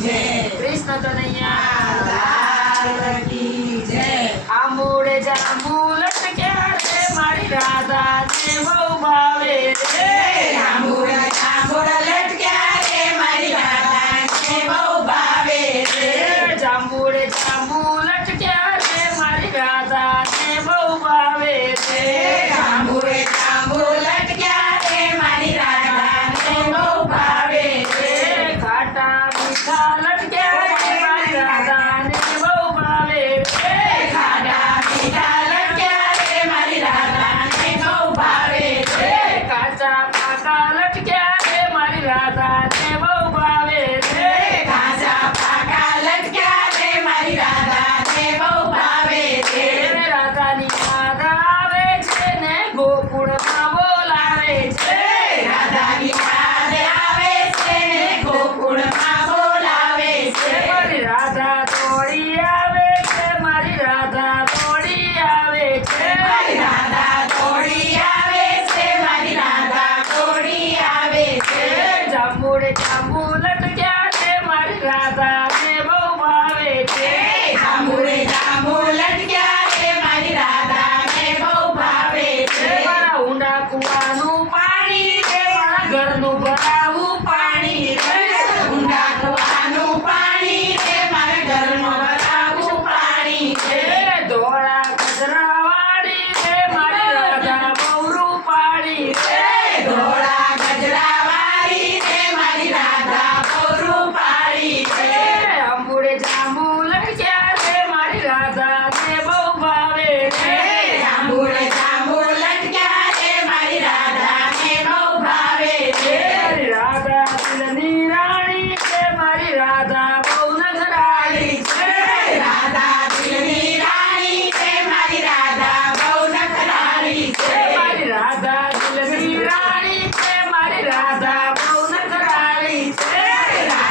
જય કૃષ્ણ કનૈયા કી જય આંબુડે જાંબુ લટક્યા રે મારી રાધા ને બહુ ભાવે રે આંબુડા જાંબુડા લટક્યા No.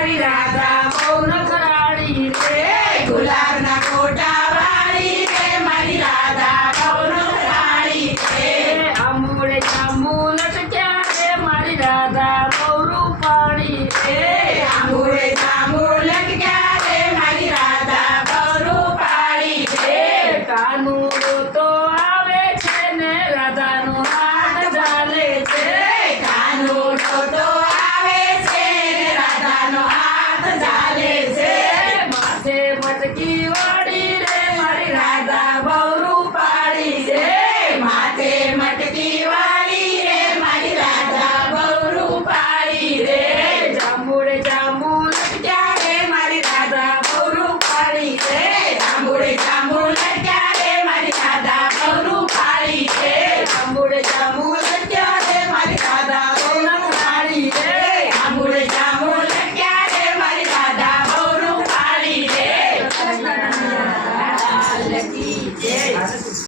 राधा मौन कराळी रे गुलाब Amen.